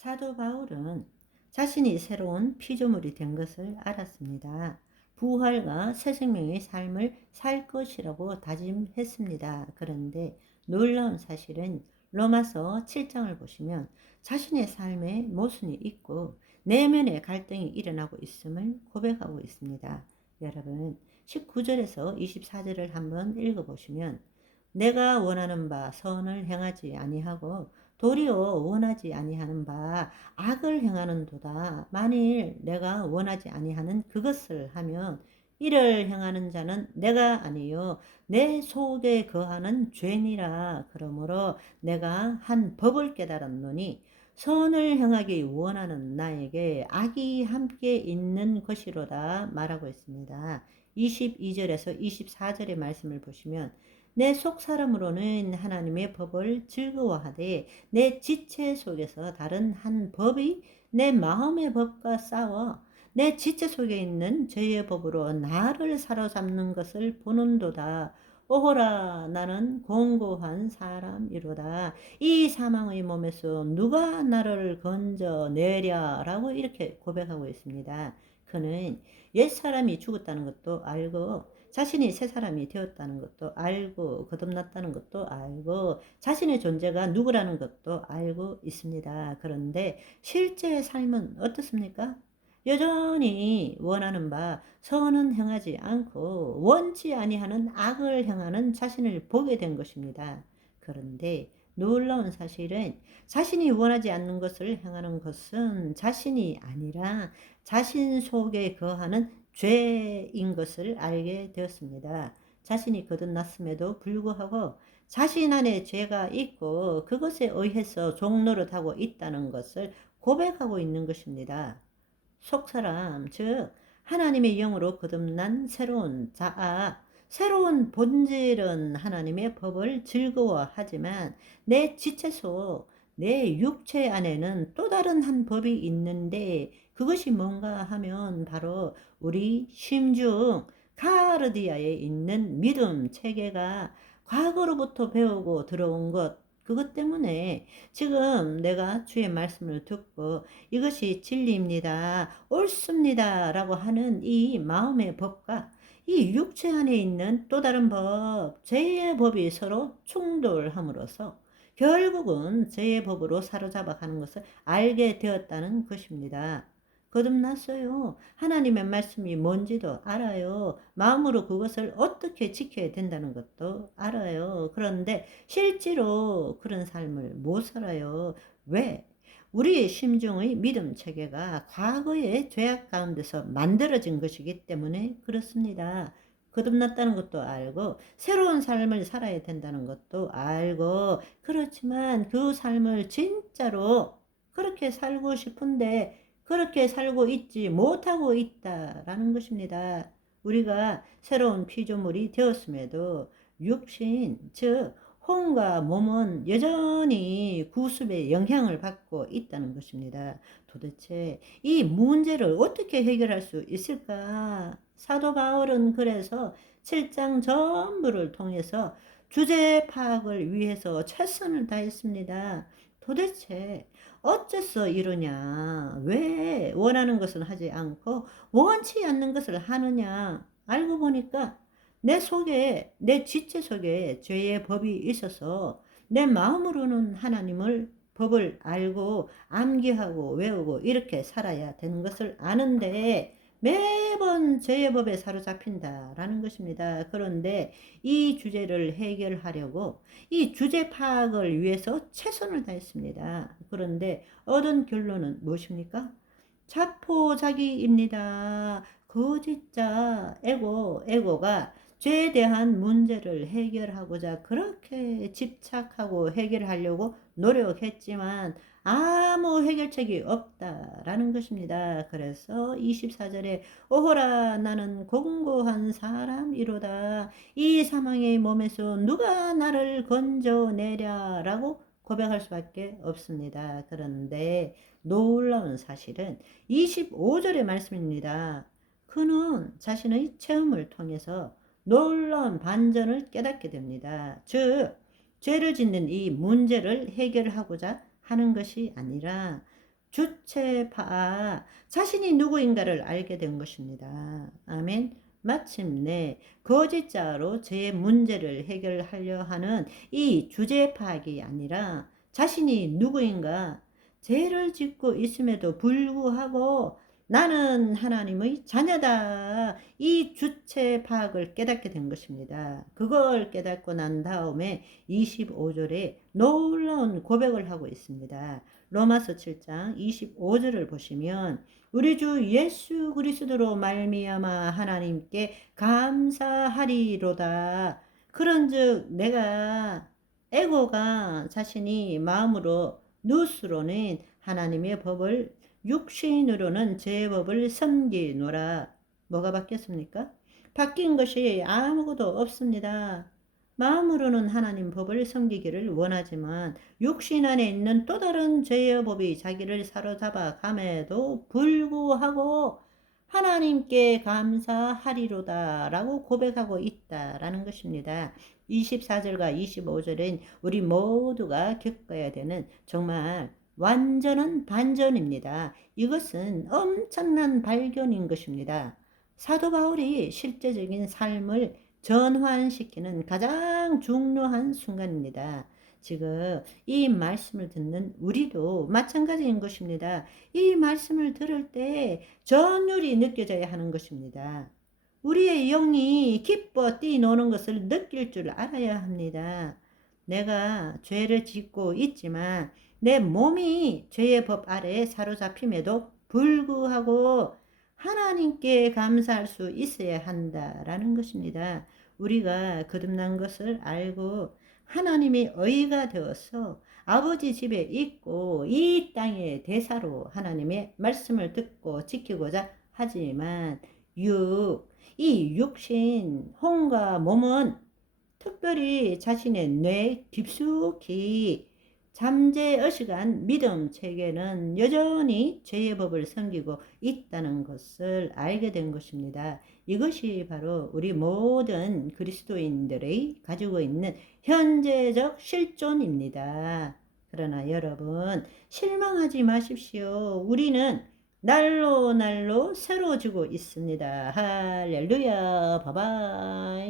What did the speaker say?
사도 바울은 자신이 새로운 피조물이 된 것을 알았습니다. 부활과 새 생명의 삶을 살 것이라고 다짐했습니다. 그런데 놀라운 사실은 로마서 7장을 보시면 자신의 삶에 모순이 있고 내면의 갈등이 일어나고 있음을 고백하고 있습니다. 여러분, 19절에서 24절을 한번 읽어보시면 내가 원하는 바 선을 행하지 아니하고 도리어 원하지 아니하는 바 악을 행하는도다. 만일 내가 원하지 아니하는 그것을 하면 이를 행하는 자는 내가 아니요 내 속에 거하는 죄니라. 그러므로 내가 한 법을 깨달았노니 선을 행하기 원하는 나에게 악이 함께 있는 것이로다 말하고 있습니다. 22절에서 24절의 말씀을 보시면 내 속사람으로는 하나님의 법을 즐거워하되 내 지체 속에서 다른 한 법이 내 마음의 법과 싸워 내 지체 속에 있는 죄의 법으로 나를 사로잡는 것을 보는도다. 오호라 나는 공고한 사람이로다. 이 사망의 몸에서 누가 나를 건져내랴 라고 이렇게 고백하고 있습니다. 그는 옛사람이 죽었다는 것도 알고 자신이 새 사람이 되었다는 것도 알고 거듭났다는 것도 알고 자신의 존재가 누구라는 것도 알고 있습니다. 그런데 실제 삶은 어떻습니까? 여전히 원하는 바 선은 행하지 않고 원치 아니하는 악을 행하는 자신을 보게 된 것입니다. 그런데 놀라운 사실은 자신이 원하지 않는 것을 행하는 것은 자신이 아니라 자신 속에 거하는 죄인 것을 알게 되었습니다. 자신이 거듭났음에도 불구하고 자신 안에 죄가 있고 그것에 의해서 종노릇하고 있다는 것을 고백하고 있는 것입니다. 속사람, 즉 하나님의 영으로 거듭난 새로운 자아, 새로운 본질은 하나님의 법을 즐거워하지만 내 지체 속, 내 육체 안에는 또 다른 한 법이 있는데 그것이 뭔가 하면 바로 우리 심중 카르디아에 있는 믿음 체계가 과거로부터 배우고 들어온 것, 그것 때문에 지금 내가 주의 말씀을 듣고 이것이 진리입니다, 옳습니다 라고 하는 이 마음의 법과 이 육체 안에 있는 또 다른 법, 죄의 법이 서로 충돌함으로써 결국은 죄의 법으로 사로잡아 가는 것을 알게 되었다는 것입니다. 거듭났어요. 하나님의 말씀이 뭔지도 알아요. 마음으로 그것을 어떻게 지켜야 된다는 것도 알아요. 그런데 실제로 그런 삶을 못 살아요. 왜? 우리의 심중의 믿음 체계가 과거의 죄악 가운데서 만들어진 것이기 때문에 그렇습니다. 거듭났다는 것도 알고 새로운 삶을 살아야 된다는 것도 알고 그렇지만 그 삶을 진짜로 그렇게 살고 싶은데 그렇게 살고 있지 못하고 있다라는 것입니다. 우리가 새로운 피조물이 되었음에도 육신, 즉 혼과 몸은 여전히 구습의 영향을 받고 있다는 것입니다. 도대체 이 문제를 어떻게 해결할 수 있을까? 사도 바울은 그래서 7장 전부를 통해서 주제 파악을 위해서 최선을 다했습니다. 도대체 어째서 이러냐? 왜 원하는 것은 하지 않고 원치 않는 것을 하느냐? 알고 보니까 내 속에, 내 지체 속에 죄의 법이 있어서 내 마음으로는 하나님을 법을 알고 암기하고 외우고 이렇게 살아야 되는 것을 아는데 매번 죄의 법에 사로잡힌다라는 것입니다. 그런데 이 주제를 해결하려고 이 주제 파악을 위해서 최선을 다했습니다. 그런데 얻은 결론은 무엇입니까? 자포자기입니다. 거짓자, 에고가 죄에 대한 문제를 해결하고자 그렇게 집착하고 해결하려고 노력했지만 아무 해결책이 없다라는 것입니다. 그래서 24절에 오호라 나는 공고한 사람이로다. 이 사망의 몸에서 누가 나를 건져내랴 라고 고백할 수밖에 없습니다. 그런데 놀라운 사실은 25절의 말씀입니다. 그는 자신의 체험을 통해서 놀라운 반전을 깨닫게 됩니다. 즉 죄를 짓는 이 문제를 해결하고자 하는 것이 아니라 주체파, 자신이 누구인가를 알게 된 것입니다. 아멘. 마침내 거짓자로 제 문제를 해결하려 하는 이 주제 파악이 아니라 자신이 누구인가, 죄를 짓고 있음에도 불구하고 나는 하나님의 자녀다. 이 주체 파악을 깨닫게 된 것입니다. 그걸 깨닫고 난 다음에 25절에 놀라운 고백을 하고 있습니다. 로마서 7장 25절을 보시면 우리 주 예수 그리스도로 말미암아 하나님께 감사하리로다. 그런즉 내가 에고가 자신이 마음으로 누스로는 하나님의 법을, 육신으로는 제 법을 섬기노라. 뭐가 바뀌었습니까? 바뀐 것이 아무것도 없습니다. 마음으로는 하나님 법을 섬기기를 원하지만 육신 안에 있는 또 다른 죄의 법이 자기를 사로잡아 감에도 불구하고 하나님께 감사하리로다 라고 고백하고 있다라는 것입니다. 24절과 25절은 우리 모두가 겪어야 되는 정말 완전한 반전입니다. 이것은 엄청난 발견인 것입니다. 사도 바울이 실제적인 삶을 전환시키는 가장 중요한 순간입니다. 지금 이 말씀을 듣는 우리도 마찬가지인 것입니다. 이 말씀을 들을 때 전율이 느껴져야 하는 것입니다. 우리의 영이 기뻐 뛰노는 것을 느낄 줄 알아야 합니다. 내가 죄를 짓고 있지만 내 몸이 죄의 법 아래에 사로잡힘에도 불구하고 하나님께 감사할 수 있어야 한다라는 것입니다. 우리가 거듭난 것을 알고 하나님의 의가 되어서 아버지 집에 있고 이 땅의 대사로 하나님의 말씀을 듣고 지키고자 하지만 이 육신, 혼과 몸은 특별히 자신의 뇌 깊숙이 잠재의식한 믿음 체계는 여전히 죄의 법을 섬기고 있다는 것을 알게 된 것입니다. 이것이 바로 우리 모든 그리스도인들이 가지고 있는 현재적 실존입니다. 그러나 여러분, 실망하지 마십시오. 우리는 날로 날로 새로워지고 있습니다. 할렐루야. 바바이.